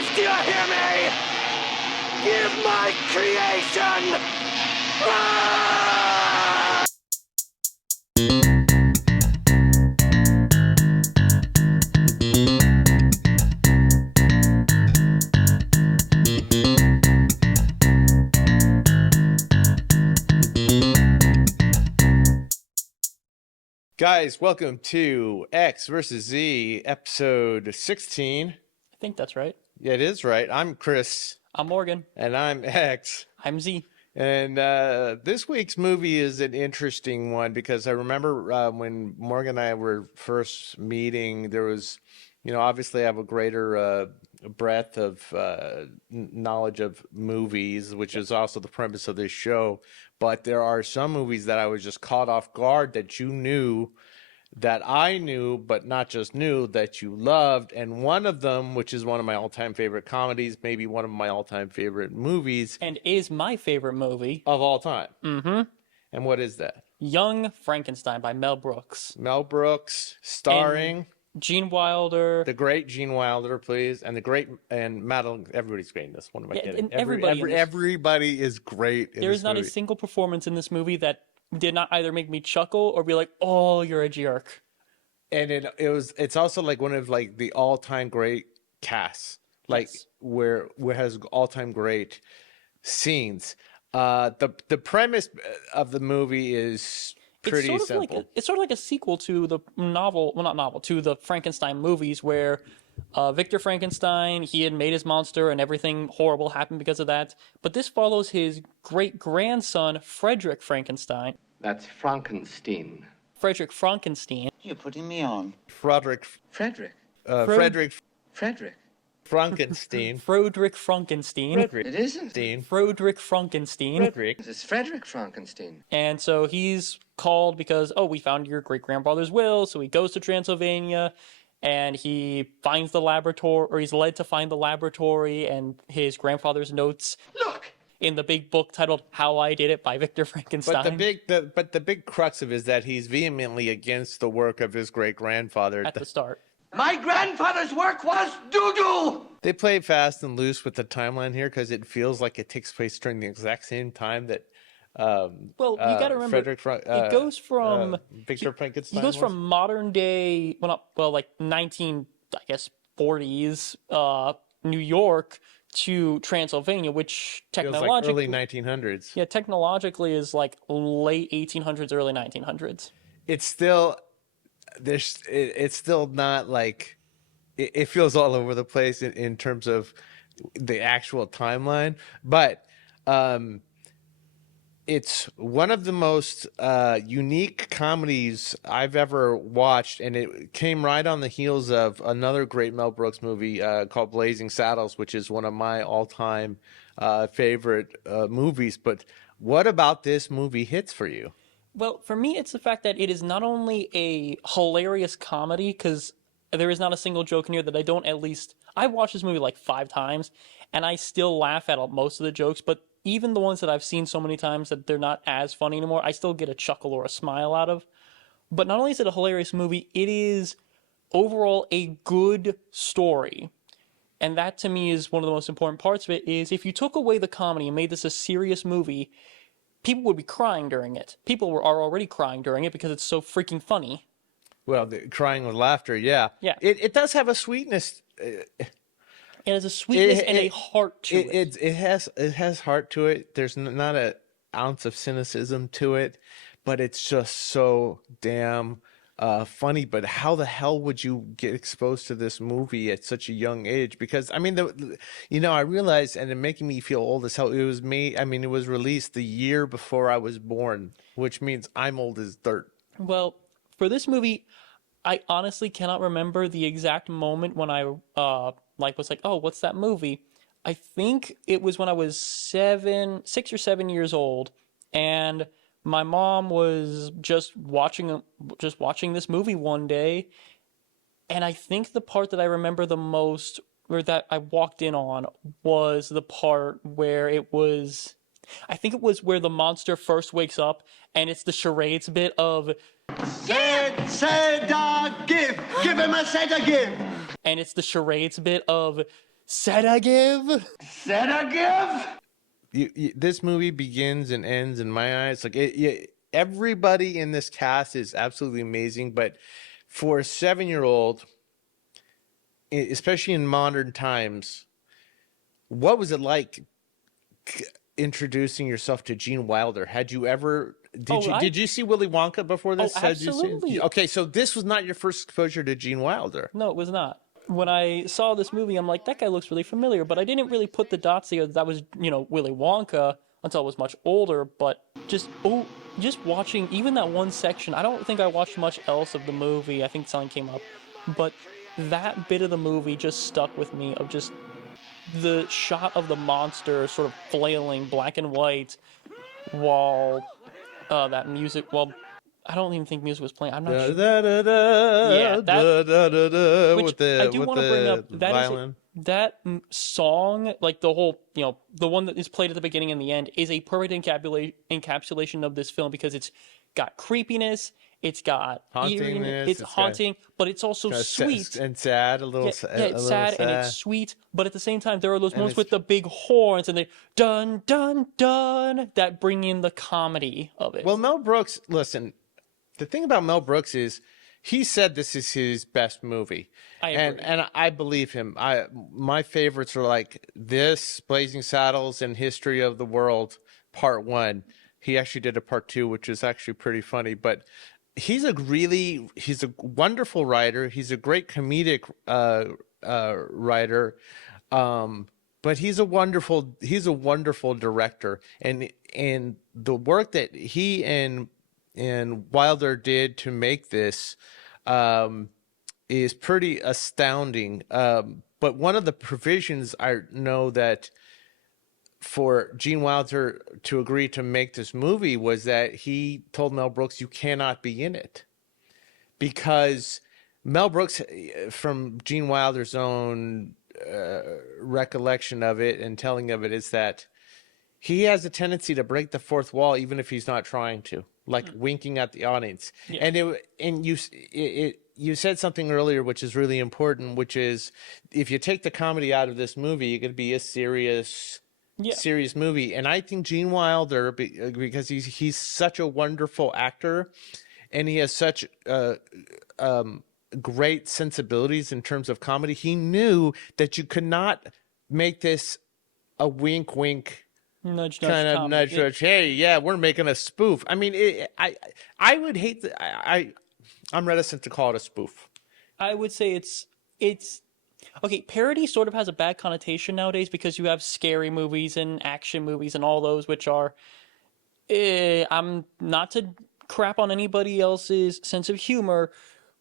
life, do you hear me? Give my creation! Ah! Guys, welcome to X versus Z, episode 16. I think that's right. Yeah, it is right. I'm Chris. I'm Morgan. And I'm X. I'm Z. And this week's movie is an interesting one because I remember when Morgan and I were first meeting, there was, obviously I have a greater breadth of knowledge of movies, which is also the premise of this show. But there are some movies that I was just caught off guard that you knew, that I knew, but not just knew, that you loved. And one of them, which is one of my all-time favorite comedies, maybe one of my all-time favorite movies. And is my favorite movie. Of all time. Mm-hmm. And what is that? Young Frankenstein by Mel Brooks. Mel Brooks, starring... Gene Wilder. The great Gene Wilder, please. And Madeline, everybody's great in this one. And everybody is great in There's not movie. a single performance in this movie that did not either make me chuckle or be like, oh, you're a jerk. And it's also like one of like the all-time great casts. Like Yes. where has all-time great scenes. The premise of the movie is pretty simple. It's sort of like a sequel to the to the Frankenstein movies where Victor Frankenstein, he had made his monster and everything horrible happened because of that. But this follows his great-grandson, Frederick Frankenstein. That's Frankenstein. Frederick Fronkensteen. You're putting me on. Frederick Frederick. Frederick Frederick. Frankenstein. Frederick Frankenstein. It isn't. Frederick Fronkensteen. Frederick. This is Frederick Frankenstein. And so he's called because, we found your great-grandfather's will. So he goes to Transylvania and he finds the laboratory, or he's led to find the laboratory and his grandfather's notes. Look! In the big book titled How I Did It by Victor Frankenstein. But the big crux of it is that he's vehemently against the work of his great-grandfather. At the start. My grandfather's work was doo-doo! They play fast and loose with the timeline here because it feels like it takes place during the exact same time that You got to remember, it goes from Victor Frankenstein. He goes from modern day, like 1940s New York to Transylvania, which technologically, like early 1900s. Yeah, technologically is like late 1800s, early 1900s. It's still it's still not like it feels all over the place in terms of the actual timeline, but it's one of the most unique comedies I've ever watched, and it came right on the heels of another great Mel Brooks movie called Blazing Saddles, which is one of my all-time favorite movies. But what about this movie hits for you? Well, for me, it's the fact that it is not only a hilarious comedy, because there is not a single joke in here that I don't at least... I've watched this movie like 5 times, and I still laugh at most of the jokes, but even the ones that I've seen so many times that they're not as funny anymore, I still get a chuckle or a smile out of. But not only is it a hilarious movie, it is overall a good story. And that to me is one of the most important parts of it, is if you took away the comedy and made this a serious movie, people would be crying during it. People are already crying during it because it's so freaking funny. Well, crying with laughter, yeah. Yeah. It does have a sweetness. It has a sweetness and a heart to it. It has heart to it. There's not an ounce of cynicism to it, but it's just so damn funny. But how the hell would you get exposed to this movie at such a young age? Because I mean, I realized, and it making me feel old as hell. It was it was released the year before I was born, which means I'm old as dirt. Well, for this movie, I honestly cannot remember the exact moment when I was like, oh, what's that movie? I think it was when I was 6 or 7 years old, and my mom was just watching this movie one day, and I think the part that I remember the most, or that I walked in on, was the part where it was where the monster first wakes up, and it's the charades bit of Give him a set of give. and it's the charades bit of Sedative. This movie begins and ends in my eyes like everybody in this cast is absolutely amazing, but for a 7-year-old, especially in modern times, what was it like introducing yourself to Gene Wilder? Had you ever did you see Willy Wonka before this? Absolutely. Okay, so this was not your first exposure to Gene Wilder. No, it was not. When I saw this movie, I'm like, that guy looks really familiar, but I didn't really put the dots together. That was, Willy Wonka until I was much older. But just watching even that one section, I don't think I watched much else of the movie. I think something came up, but that bit of the movie just stuck with me. Of just the shot of the monster sort of flailing black and white while that music. Well, I don't even think music was playing. I'm not sure. Yeah, that. Which I do want to bring up. That song, like the whole, the one that is played at the beginning and the end, is a perfect encapsulation of this film because it's got creepiness, it's got eeriness, it's haunting, but it's also sweet and sad, a little. It's sad and it's sweet, but at the same time, there are those moments with the big horns and the dun dun dun that bring in the comedy of it. Well, Mel Brooks, listen. The thing about Mel Brooks is he said this is his best movie. I agree. And I believe him. My favorites are like this, Blazing Saddles, and History of the World Part 1. He actually did a Part 2, which is actually pretty funny. But he's a wonderful writer. He's a great comedic writer. But he's a wonderful director. And the work that he and Wilder did to make this is pretty astounding. But one of the provisions I know that for Gene Wilder to agree to make this movie was that he told Mel Brooks, you cannot be in it. Because Mel Brooks, from Gene Wilder's own recollection of it and telling of it, is that he has a tendency to break the fourth wall even if he's not trying to, like winking at the audience. Yeah. And you said something earlier which is really important, which is if you take the comedy out of this movie, you're going to be a serious movie. And I think Gene Wilder, because he's such a wonderful actor and he has such great sensibilities in terms of comedy, he knew that you could not make this a wink nudge, hey, yeah, we're making a spoof. I mean, I would hate I'm reticent to call it a spoof. I would say it's okay. Parody sort of has a bad connotation nowadays because you have scary movies and action movies and all those, which are I'm not to crap on anybody else's sense of humor,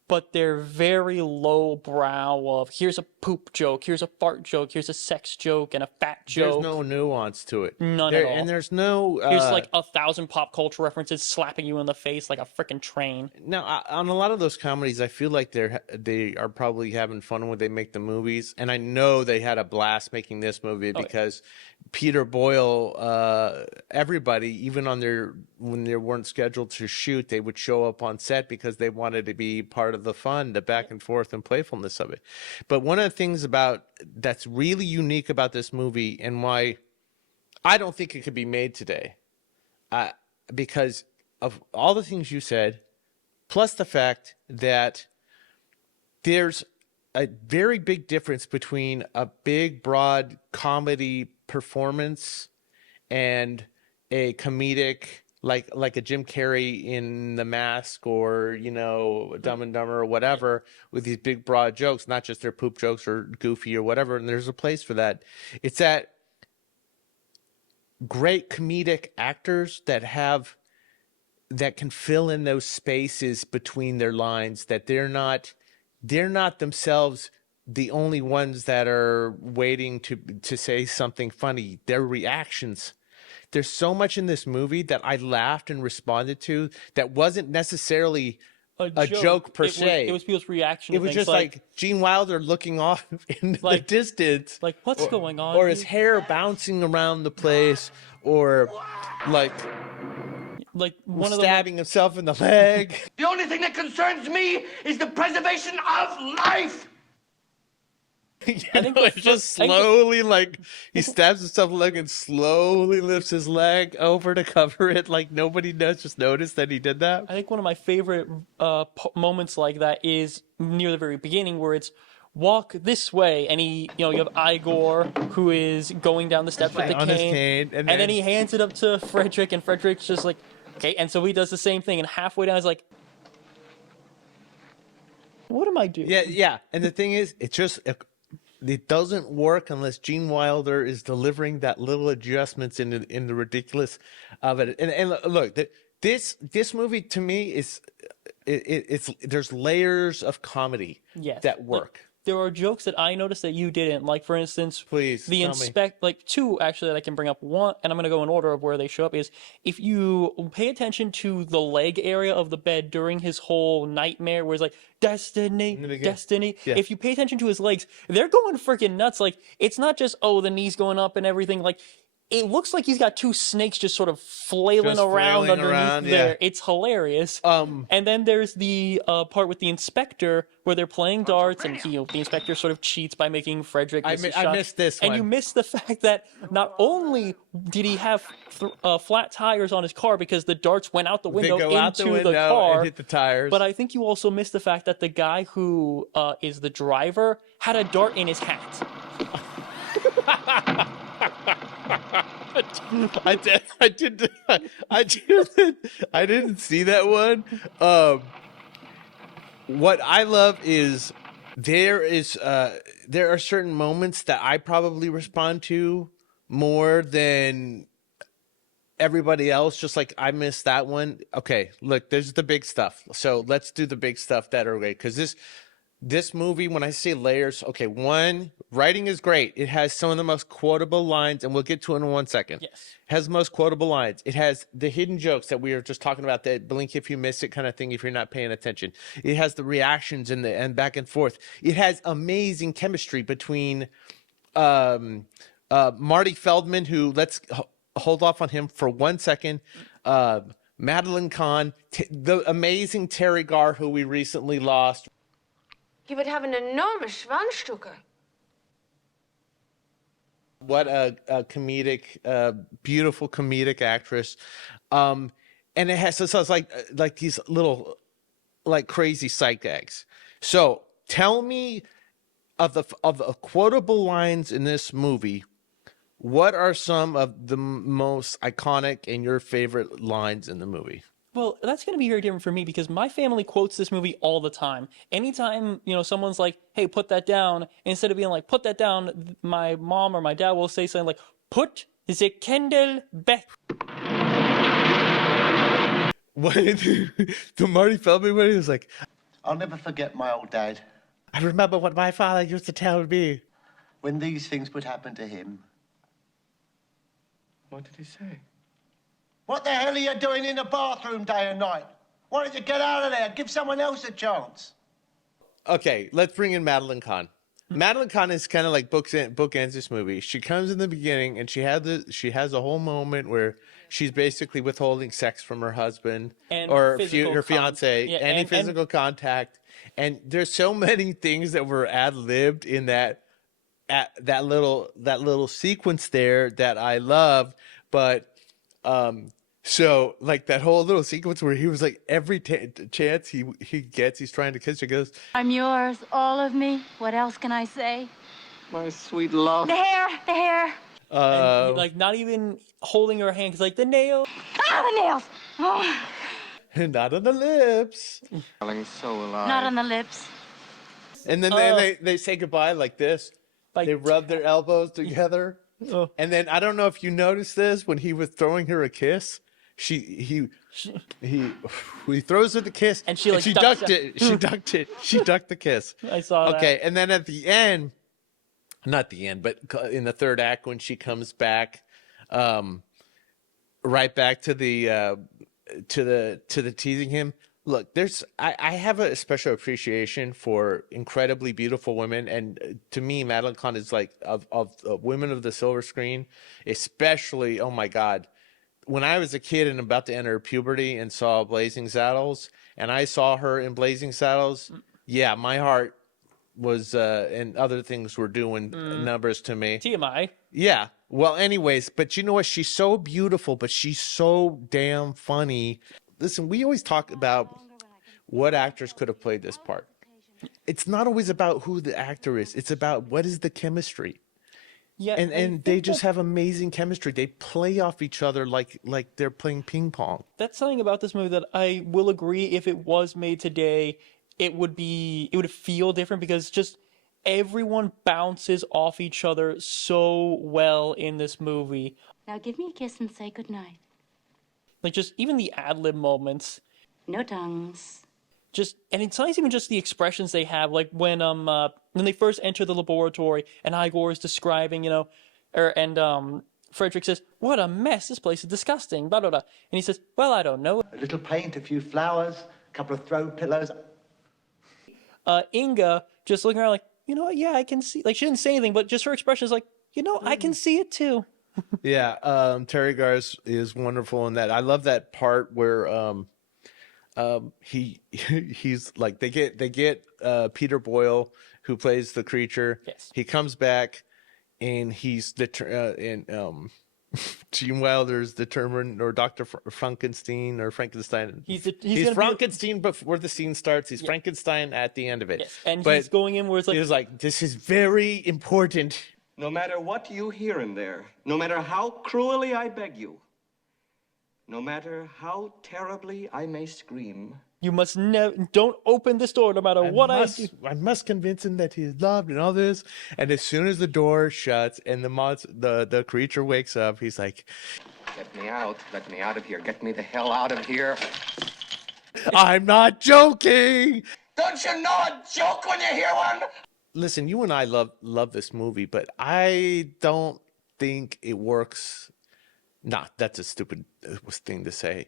but they're very low brow of here's a poop joke, here's a fart joke, here's a sex joke, and a fat joke. There's no nuance to it. None at all. And there's no... Here's like 1,000 pop culture references slapping you in the face like a freaking train. Now, on a lot of those comedies, I feel like they are probably having fun when they make the movies. And I know they had a blast making this movie because Peter Boyle, everybody, even when they weren't scheduled to shoot, they would show up on set because they wanted to be part of the fun, the back and forth and playfulness of it. But one of the things that's really unique about this movie and why I don't think it could be made today, because of all the things you said, plus the fact that there's a very big difference between a big, broad comedy performance and a comedic, like a Jim Carrey in The Mask or, Dumb and Dumber or whatever, with these big, broad jokes, not just their poop jokes or goofy or whatever. And there's a place for that. It's that great comedic actors that can fill in those spaces between their lines, that they're not themselves the only ones that are waiting to say something funny. Their reactions. There's so much in this movie that I laughed and responded to that wasn't necessarily a joke per se. It was people's reaction. It was just like Gene Wilder looking off in the distance. Like, what's going on? Or his hair bouncing around the place, or like one of stabbing himself in the leg. The only thing that concerns me is the preservation of life. I think the It's just slowly, like, he stabs himself in the leg and slowly lifts his leg over to cover it, like nobody knows, just noticed that he did that. I think one of my favorite moments like that is near the very beginning, where it's walk this way, and you have Igor who is going down the steps with the on his cane, cane, and then then he hands it up to Frederick, and Frederick's just like, okay, and so he does the same thing, and halfway down he's like, what am I doing? Yeah. And the thing is, it doesn't work unless Gene Wilder is delivering that little adjustments in the ridiculous of it. And look, this movie to me is it's there's layers of comedy that work. There are jokes that I noticed that you didn't. Like, for instance, Please tell me. Like two actually that I can bring up. One, and I'm going to go in order of where they show up, is if you pay attention to the leg area of the bed during his whole nightmare, where it's like, destiny, destiny. Yeah. If you pay attention to his legs, they're going freaking nuts. Like, it's not just, oh, the knee's going up and everything. Like, it looks like he's got two snakes just sort of flailing around underneath there. Yeah. It's hilarious. And then there's the part with the inspector where they're playing darts, and the inspector sort of cheats by making Frederick miss a shot. I missed this one. And you missed the fact that not only did he have flat tires on his car because the darts went out the window into the car, and hit the tires. but I think you also missed the fact that the guy who is the driver had a dart in his hat. I didn't see that one. What I love is there are certain moments that I probably respond to more than everybody else. Just like I missed that one. Okay, look, there's the big stuff. So let's do the big stuff that are great, because this movie, when I say layers, okay, one, writing is great. It has some of the most quotable lines, and we'll get to it in 1 second. Yes. It has the most quotable lines. It has the hidden jokes that we were just talking about, that blink if you miss it kind of thing if you're not paying attention. It has the reactions and back and forth. It has amazing chemistry between Marty Feldman, who, let's hold off on him for 1 second, Madeline Kahn, the amazing Teri Garr, who we recently lost. You would have an enormous Schwanzstücke. What a comedic, beautiful comedic actress. And it has, so it's like these little, like, crazy sight gags. So tell me, of the quotable lines in this movie, what are some of the most iconic and your favorite lines in the movie? Well, that's going to be very different for me because my family quotes this movie all the time. Anytime, someone's like, hey, put that down, instead of being like, put that down, my mom or my dad will say something like, put the candle back. What? The Marty Feldman one, he was like, I'll never forget my old dad. I remember what my father used to tell me. When these things would happen to him. What did he say? What the hell are you doing in the bathroom day and night? Why don't you get out of there? Give someone else a chance. Okay, let's bring in Madeline Kahn. Madeline Kahn is kind of like bookends this movie. She comes in the beginning and she has a whole moment where she's basically withholding sex from her husband and or her fiance, any physical contact. And there's so many things that were ad-libbed in that little sequence there that I loved. But so, like, that whole little sequence where he was like, every chance he gets, he's trying to kiss her, goes, I'm yours, all of me. What else can I say? My sweet love. The hair. And, like, not even holding her hand, 'cause, like, the nail. Ah, the nails. Oh. not on the lips. Darling, so alive. Not on the lips. And then they say goodbye like this. Like, they rub their elbows together. And then I don't know if you noticed this, when he was throwing her a kiss, he throws her the kiss, and she ducked it. She ducked it. She ducked the kiss. I saw that. Okay, and then at the end, not the end, but in the third act, when she comes back, right back to the teasing him. Look, I have a special appreciation for incredibly beautiful women, and to me, Madeline Kahn is like of women of the silver screen, especially. Oh my God, when I was a kid and about to enter puberty and saw Blazing Saddles, and I saw her in Blazing Saddles, yeah, my heart and other things were doing numbers to me. TMI. Yeah. Well, anyways, but you know what? She's so beautiful, but she's so damn funny. Listen, we always talk about what actors could have played this part. It's not always about who the actor is. It's about what is the chemistry. Yeah, And they just have amazing chemistry. They play off each other like they're playing ping pong. that's something about this movie that I will agree, if it was made today, it would feel different, because just everyone bounces off each other so well in this movie. Now give me a kiss and say goodnight. Like, just even the ad-lib moments, No tongues. and it's not even just the expressions they have, like when they first enter the laboratory and Igor is describing, Frederick says, "What a mess, this place is disgusting, blah blah blah," and he says, "Well, I don't know." A little paint, a few flowers, a couple of throw pillows. Inga just looking around like, you know what, yeah, I can see, like, she didn't say anything, but just her expression is like, I can see it too. Yeah, Teri Garr is wonderful in that. I love that part where he's like they get Peter Boyle, who plays the creature. Yes. He comes back and he's Gene Wilder's determined, or Dr. Frankenstein or Frankenstein. He's Frankenstein before the scene starts. He's Frankenstein at the end of it. Yes, and but he's going in where it's like, he was like, this is very important. No matter what you hear in there, no matter how cruelly I beg you, no matter how terribly I may scream, you must don't open this door no matter what I do. I must convince him that he is loved and all this. And as soon as the door shuts and the creature wakes up, he's like, let me out of here, get me the hell out of here. I'm not joking. Don't you know a joke when you hear one? Listen, you and I love this movie, but I don't think it works. Nah, that's a stupid thing to say.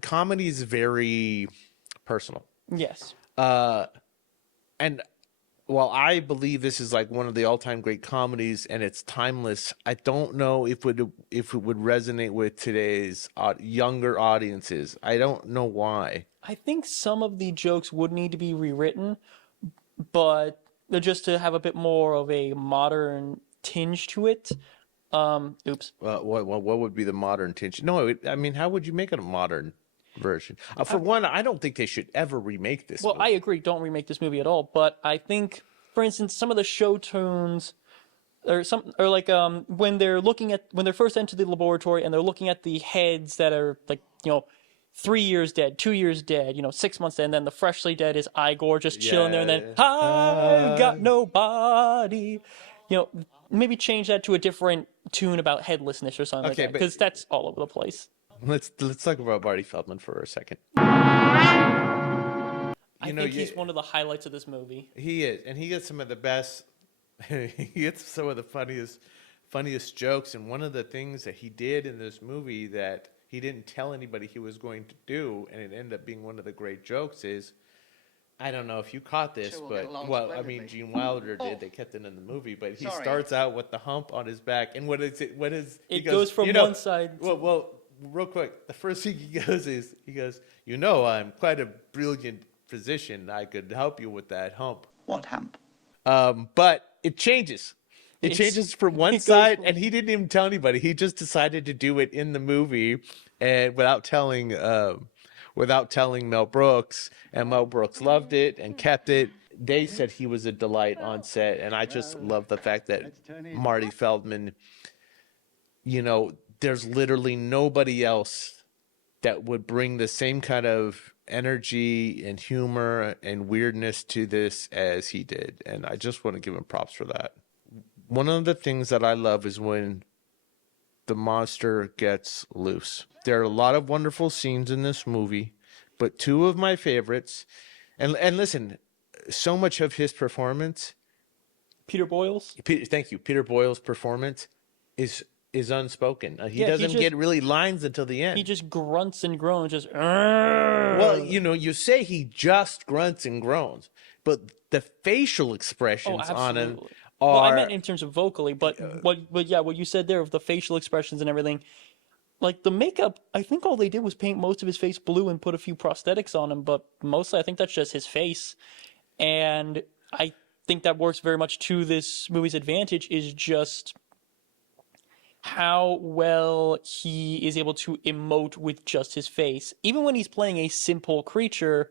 Comedy is very personal. Yes. And while I believe this is like one of the all-time great comedies and it's timeless, I don't know if it would resonate with today's younger audiences. I don't know why. I think some of the jokes would need to be rewritten, but just to have a bit more of a modern tinge to it. Oops. What would be the modern tinge? No, I mean, how would you make it a modern version? For one, I don't think they should ever remake this. Well, movie. I agree. Don't remake this movie at all. But I think, for instance, some of the show tunes, when they're first into the laboratory and they're looking at the heads that are 3 years dead, 2 years dead, 6 months dead, and then the freshly dead is Igor just chilling there, and then I've got nobody. Maybe change that to a different tune about headlessness or something like that, because that's all over the place. Let's talk about Marty Feldman for a second. I think he's one of the highlights of this movie. He is, and he gets some of the best. He gets some of the funniest jokes, and one of the things that he did in this movie that he didn't tell anybody he was going to do, and it ended up being one of the great jokes is, I don't know if you caught this, Sure, we'll get but along splendidly. Gene Wilder did. They kept it in the movie, but he starts out with the hump on his back, and what is it? It goes from one side. Well, real quick, the first thing he goes is I'm quite a brilliant physician. I could help you with that hump. What hump? But it changes. It changes from one side, and he didn't even tell anybody. He just decided to do it in the movie, and without telling Mel Brooks, and Mel Brooks loved it and kept it. They said he was a delight on set, and I just love the fact that Marty Feldman, there's literally nobody else that would bring the same kind of energy and humor and weirdness to this as he did, and I just want to give him props for that. One of the things that I love is when the monster gets loose. There are a lot of wonderful scenes in this movie, but two of my favorites, and listen, so much of his performance, Peter Boyle's? Thank you. Peter Boyle's performance is unspoken. He doesn't get really lines until the end. He just grunts and groans, just. Well, you say he just grunts and groans, but the facial expressions on him are. Well, I meant in terms of vocally, but what you said there of the facial expressions and everything, like the makeup, I think all they did was paint most of his face blue and put a few prosthetics on him, but mostly I think that's just his face. And I think that works very much to this movie's advantage is just how well he is able to emote with just his face. Even when he's playing a simple creature,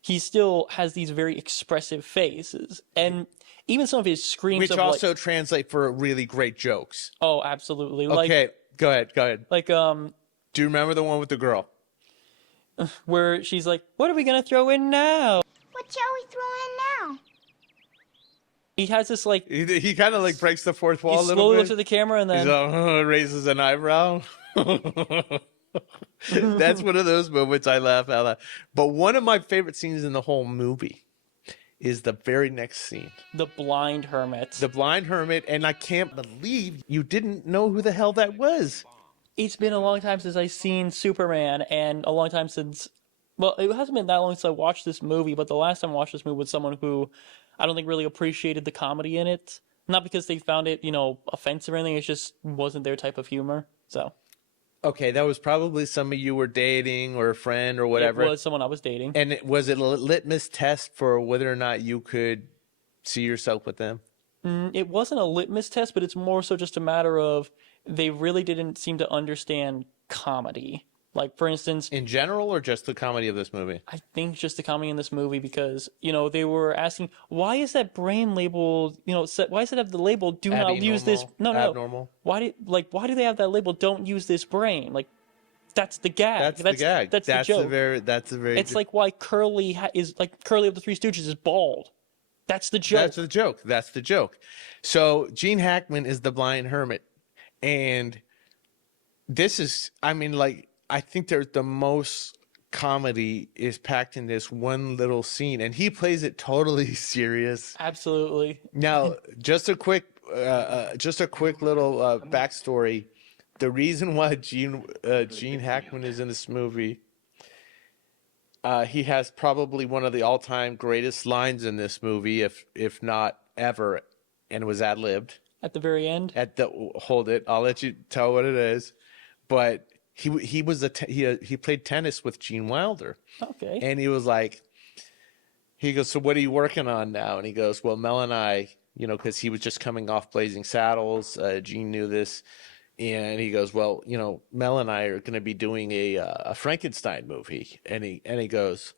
he still has these very expressive faces. And even some of his screams Which of also translate for really great jokes. oh, absolutely. Okay, go ahead. Like, Do you remember the one with the girl? where she's like, what are we going to throw in now? What shall we throw in now? He has this, like, He kind of like breaks the fourth wall he a little slowly bit. looks at the camera and He's then... raises an eyebrow. That's one of those moments I laugh out loud. But one of my favorite scenes in the whole movie is the very next scene. The blind hermit. The blind hermit, and I can't believe you didn't know who the hell that was. It's been a long time since I've seen Superman, and a long time since... Well, it hasn't been that long since I watched this movie, but the last time I watched this movie was someone who I don't think really appreciated the comedy in it. Not because they found it, offensive or anything. It just wasn't their type of humor. So Okay, that was probably somebody you were dating or a friend or whatever. it was someone I was dating. And was it a litmus test for whether or not you could see yourself with them? It wasn't a litmus test, but it's more so just a matter of they really didn't seem to understand comedy. Like, for instance, In general, or just the comedy of this movie? I think just the comedy in this movie because, they were asking, why is that brain labeled, why does it have the label, do not use this? No. Abnormal. Why do they have that label, don't use this brain? Like, that's the gag. That's the gag. That's the joke. That's a very. It's like why Curly Curly of the Three Stooges is bald. That's the joke. That's the joke. So Gene Hackman is the blind hermit, and this is, I think there's the most comedy is packed in this one little scene, and he plays it totally serious. Absolutely. Now, just a quick little backstory. The reason why Gene Hackman is in this movie, he has probably one of the all-time greatest lines in this movie, if not ever, and it was ad-libbed. At the very end? Hold it. I'll let you tell what it is. But he played tennis with Gene Wilder. Okay. And he was like, he goes, so what are you working on now? And he goes, well, Mel and I, because he was just coming off Blazing Saddles. Gene knew this. And he goes, well, Mel and I are going to be doing a Frankenstein movie. And he goes,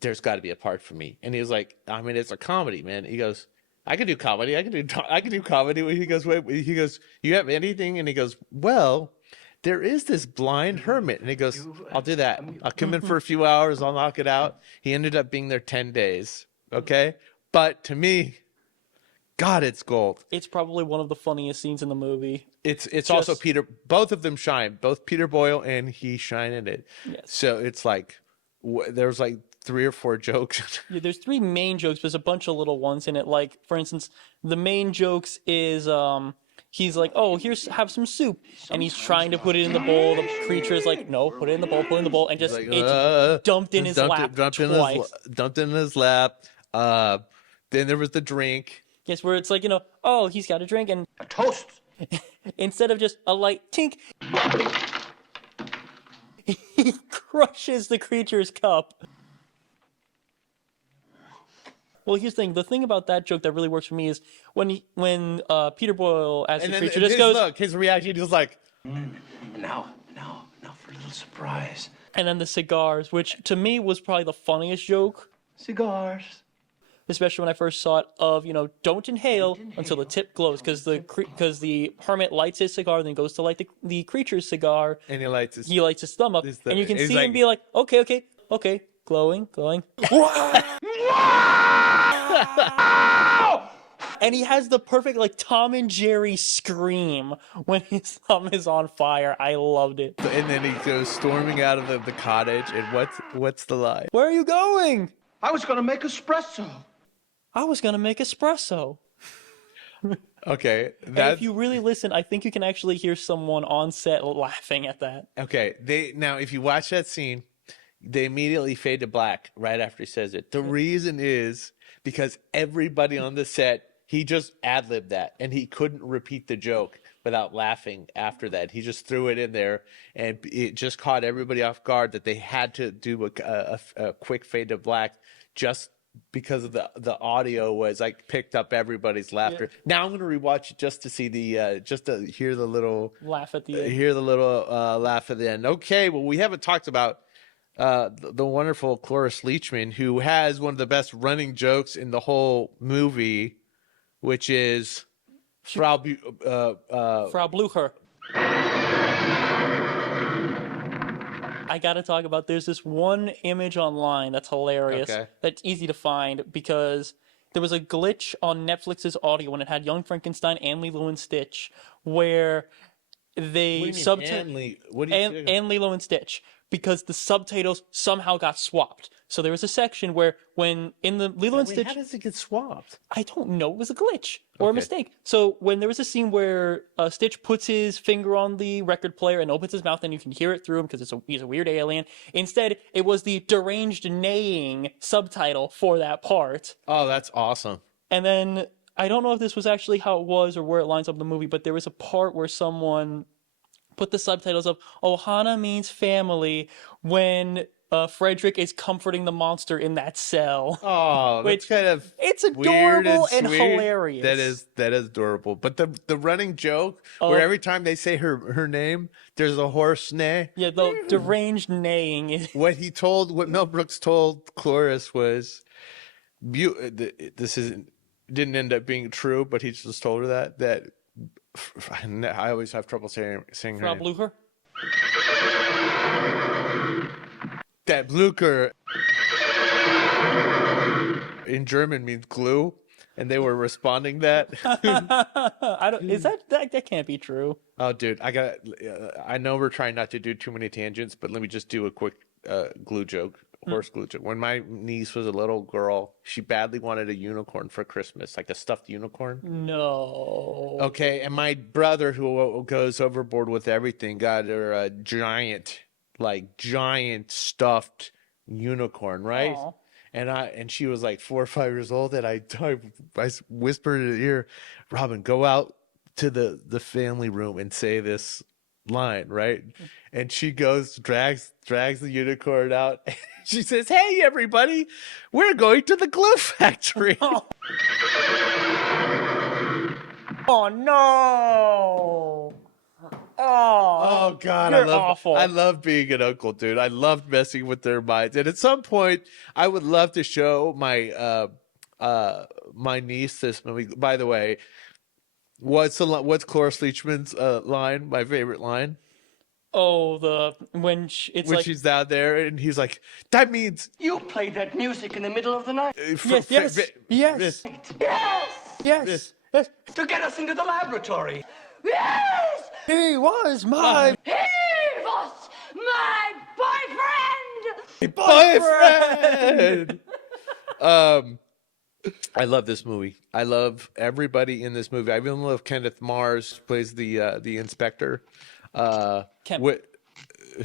there's got to be a part for me. And he was like, it's a comedy, man. He goes, I can do comedy. I can do comedy. He goes, wait. He goes, you have anything? And he goes, well, there is this blind hermit. And he goes, I'll do that. I'll come in for a few hours. I'll knock it out. He ended up being there 10 days. Okay. But to me, God, it's gold. It's probably one of the funniest scenes in the movie. It's also Peter. Both of them shine. Both Peter Boyle and he shine in it. Yes. So it's like there's like 3 or 4 jokes. Yeah, there's 3 main jokes. There's a bunch of little ones in it. Like, for instance, the main jokes is he's like, oh, have some soup. And he's trying to put it in the bowl. The creature is like, no, put it in the bowl, and just like, it's dumped in his lap twice. Dumped in his lap. Then there was the drink. Yes, where it's like, oh, he's got a drink, and A toast. instead of just a light tink, he crushes the creature's cup. Well, here's the thing. The thing about that joke that really works for me is when Peter Boyle as the creature just goes, his reaction is like, Now for a little surprise. and then the cigars, which to me was probably the funniest joke, Cigars. especially when I first saw it. Of don't inhale until the tip glows, because the hermit lights his cigar, then goes to light the creature's cigar. and he lights his. He lights his thumb up, and you can he's see him like- be like, okay, glowing. And he has the perfect Tom and Jerry scream when his thumb is on fire. I loved it. And then he goes storming out of the cottage. And what's the line? Where are you going? I was gonna make espresso. I was gonna make espresso. Okay, And if you really listen, I think you can actually hear someone on set laughing at that. okay. Now if you watch that scene, they immediately fade to black right after he says it. The reason is because everybody on the set, he just ad-libbed that, and he couldn't repeat the joke without laughing after that. He just threw it in there, and it just caught everybody off guard that they had to do a quick fade to black just because of the audio was like picked up everybody's laughter. Now I'm gonna rewatch it just to see just to hear the little Laugh at the end. laugh at the end. Okay, well we haven't talked about the wonderful Cloris Leachman, who has one of the best running jokes in the whole movie, which is Frau Blucher. I gotta talk about. There's this one image online that's hilarious. Okay. That's easy to find because there was a glitch on Netflix's audio when it had Young Frankenstein and Lilo and Stitch, where they and Lilo and Stitch, because the subtitles somehow got swapped. So there was a section where when in the Lilo and Stitch, how does it get swapped? I don't know, it was a glitch or a mistake. So when there was a scene where Stitch puts his finger on the record player and opens his mouth and you can hear it through him because he's a weird alien. Instead, it was the deranged neighing subtitle for that part. Oh, that's awesome. And then I don't know if this was actually how it was or where it lines up in the movie, but there was a part where someone put the subtitles of Ohana means family when Frederick is comforting the monster in that cell. Oh, that's kind of it's weird adorable and sweet. hilarious. That is adorable. But the running joke where every time they say her name, there's a hoarse neigh. Yeah, the deranged neighing. What Mel Brooks told Cloris was, didn't end up being true, but he just told her that I always have trouble saying her Frau name. Blucher? That Blucher in German means glue, and they were responding that. That can't be true. Oh, dude, I know we're trying not to do too many tangents, but let me just do a quick glue joke. Horse glue joke. When my niece was a little girl, she badly wanted a unicorn for Christmas, like a stuffed unicorn. No. Okay, and my brother, who goes overboard with everything, got her a giant stuffed unicorn, right? Aww. And she was like 4 or 5 years old, and I whispered in her ear, Robin, go out to the family room and say this line, right? And she goes, drags the unicorn out. And she says, "Hey, everybody, we're going to the glue factory." Oh no! Oh God, you're awful. I love being an uncle, dude. I loved messing with their minds, and at some point, I would love to show my my niece this movie. By the way, what's Cloris Leachman's line? My favorite line. Oh, when she's down there, and he's like, "That means You played that music in the middle of the night. Yes. To get us into the laboratory. Yes! He was my He was my boyfriend! I love this movie. I love everybody in this movie. I even love Kenneth Mars, plays the inspector. Kemp.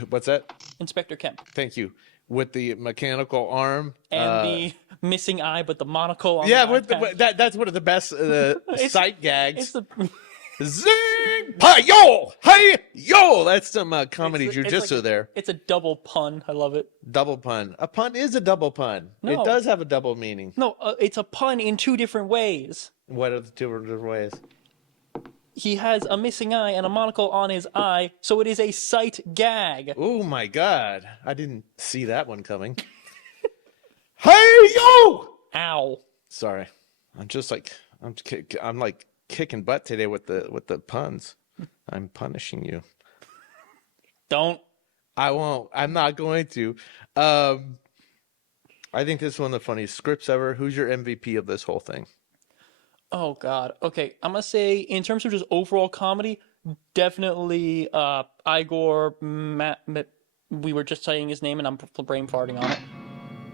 What's that? Inspector Kemp. Thank you. With the mechanical arm And the missing eye, but the monocle on the eye patch. That's one of the best sight gags. It's the Zing! Hi-yo! Hi-yo! That's some comedy jujitsu there. It's a double pun. I love it. Double pun. A pun is a double pun. No. It does have a double meaning. No, it's a pun in two different ways. What are the two different ways? He has a missing eye and a monocle on his eye, so it is a sight gag. Oh my God. I didn't see that one coming. Hey-yo! Ow. Sorry. I'm like kicking butt today with the puns. I'm punishing you. Don't. I won't. I'm not going to. I think this is one of the funniest scripts ever. Who's your MVP of this whole thing? Oh, God. Okay, I'm going to say, in terms of just overall comedy, definitely Igor, we were just saying his name and I'm brain farting on it.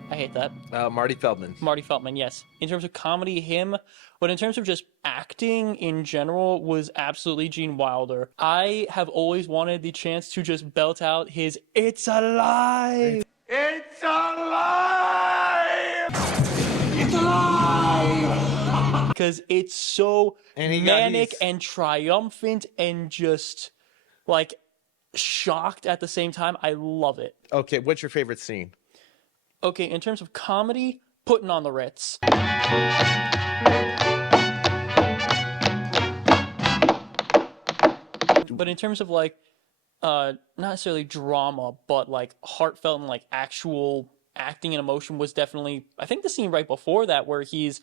I hate that. Marty Feldman. Marty Feldman, yes. In terms of comedy, him. But in terms of just acting in general, was absolutely Gene Wilder. I have always wanted the chance to just belt out his "It's alive!" It's alive! It's alive! Because it's so manic and triumphant and just, like, shocked at the same time. I love it. Okay, what's your favorite scene? Okay, in terms of comedy, putting on the Ritz. But in terms of like, not necessarily drama, but like heartfelt and like actual acting and emotion was definitely, I think the scene right before that where he's,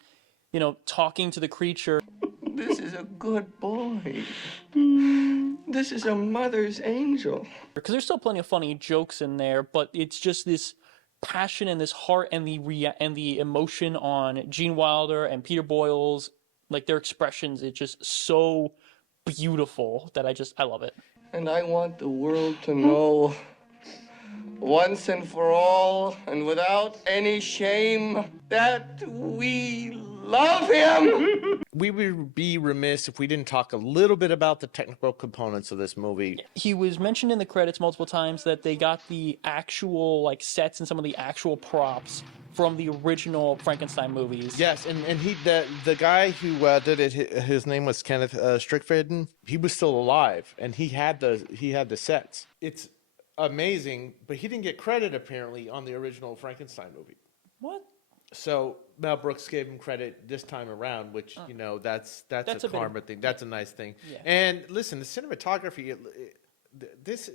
you know, talking to the creature. This is a good boy. This is a mother's angel. Because there's still plenty of funny jokes in there, but it's just this passion and this heart and the emotion on Gene Wilder and Peter Boyle's, like their expressions. It's just so beautiful that I love it. And I want the world to know, once and for all, and without any shame, that we love him. We would be remiss if we didn't talk a little bit about the technical components of this movie. He was mentioned in the credits multiple times that they got the actual like sets and some of the actual props from the original Frankenstein movies. Yes, and he the guy who did it, his name was Kenneth Strickfaden. He was still alive, and he had the sets. It's amazing, but he didn't get credit apparently on the original Frankenstein movie. What? So Mel Brooks gave him credit this time around, which you know that's a karma thing. That's a nice thing. Yeah. And listen, the cinematography. This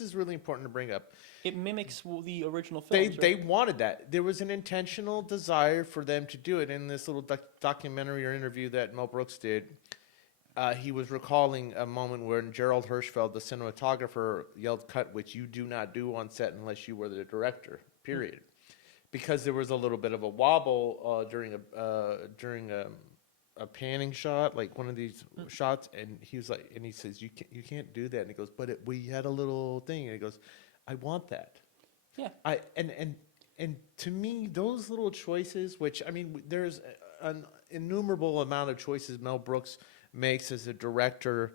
is really important to bring up. It mimics the original films. They wanted that. There was an intentional desire for them to do it. In this little documentary or interview that Mel Brooks did, he was recalling a moment when Gerald Hirschfeld, the cinematographer, yelled "cut," which you do not do on set unless you were the director. Period. Because there was a little bit of a wobble during a panning shot, like one of these shots, and he was like, and he says, "You can't do that." And he goes, "But we had a little thing," and he goes, "I want that." Yeah. And to me, those little choices, which I mean, there's an innumerable amount of choices Mel Brooks makes as a director,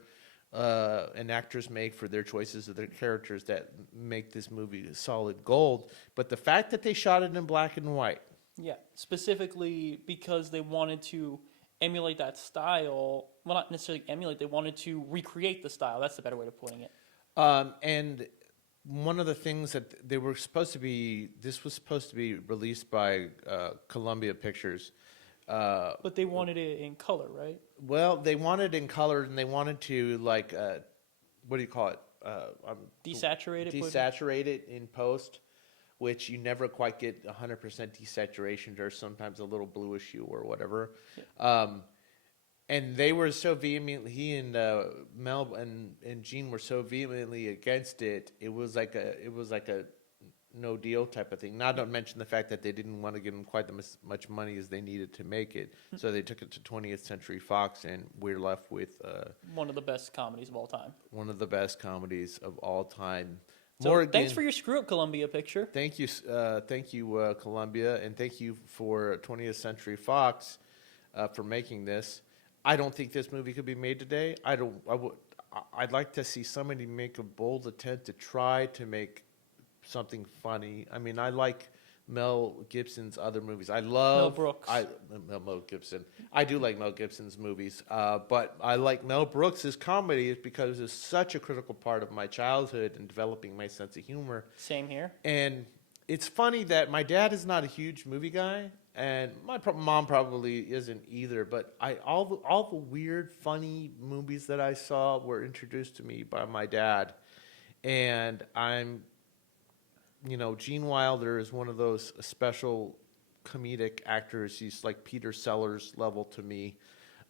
and actors make for their choices of their characters that make this movie solid gold. But the fact that they shot it in black and white. Yeah, specifically because they wanted to emulate that style. Well, not necessarily emulate, they wanted to recreate the style. That's the better way of putting it. And one of the things that they were supposed to be, this was supposed to be released by Columbia Pictures. But they wanted it in color, right? Well, they wanted it in color, and they wanted to, like, what do you call it? Desaturate it? Desaturate it in post, which you never quite get 100% desaturation. There's sometimes a little bluish hue or whatever. Yeah. And they were so vehemently, he and Mel and Gene were so vehemently against it. It was like a no deal type of thing. Not to mention the fact that they didn't want to give them quite as much money as they needed to make it. So they took it to 20th Century Fox, and we're left with one of the best comedies of all time. One of the best comedies of all time. So Morgan, thanks for your screw up, Columbia Picture. Thank you, Columbia, and thank you for 20th Century Fox for making this. I don't think this movie could be made today. I'd like to see somebody make a bold attempt to try to make something funny. I mean, I like Mel Gibson's other movies. I love Mel Brooks. Mel Gibson. I do like Mel Gibson's movies, but I like Mel Brooks' comedies because it's such a critical part of my childhood and developing my sense of humor. Same here. And it's funny that my dad is not a huge movie guy, and my mom probably isn't either. But all the weird, funny movies that I saw were introduced to me by my dad, and Gene Wilder is one of those special comedic actors. He's like Peter Sellers level to me.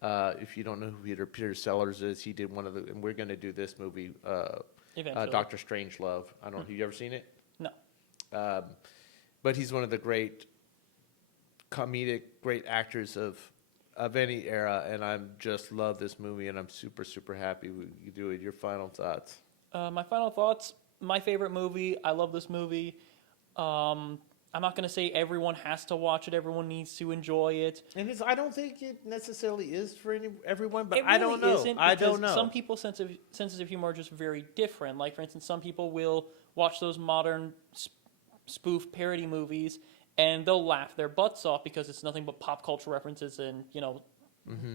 If you don't know who Peter Sellers is, he did one of the, and we're going to do this movie, Dr. Strangelove. I don't know. Have you ever seen it? No. But he's one of the great actors of any era, and I just love this movie, and I'm super, super happy you do it. Your final thoughts? My final thoughts. My favorite movie. I love this movie. I'm not going to say everyone has to watch it. Everyone needs to enjoy it. And I don't think it necessarily is for everyone, but It really I don't know. Isn't, I don't know. Some people's senses of humor are just very different. Like, for instance, some people will watch those modern spoof parody movies, and they'll laugh their butts off because it's nothing but pop culture references and,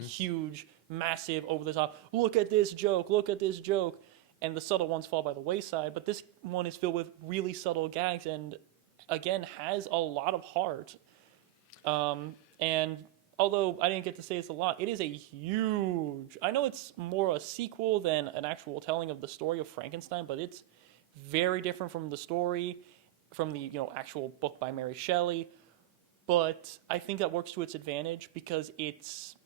huge, massive, over-the-top, look at this joke. And the subtle ones fall by the wayside. But this one is filled with really subtle gags and, again, has a lot of heart. And although I didn't get to say this a lot, it is a huge... I know it's more a sequel than an actual telling of the story of Frankenstein, but it's very different from the story, from the actual book by Mary Shelley. But I think that works to its advantage because it's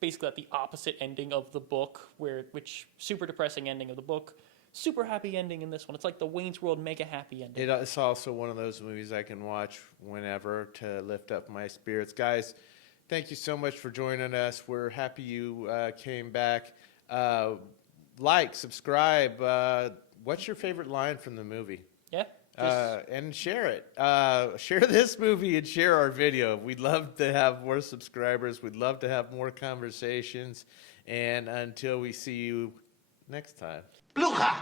basically at the opposite ending of the book, which super depressing ending of the book, super happy ending in this one. It's like the Wayne's World mega happy ending. It's also one of those movies I can watch whenever to lift up my spirits. Guys, thank you so much for joining us. We're happy you came back. Like, subscribe. What's your favorite line from the movie? Yeah. And share it. Share this movie and share our video. We'd love to have more subscribers. We'd love to have more conversations. And until we see you next time. Blucher!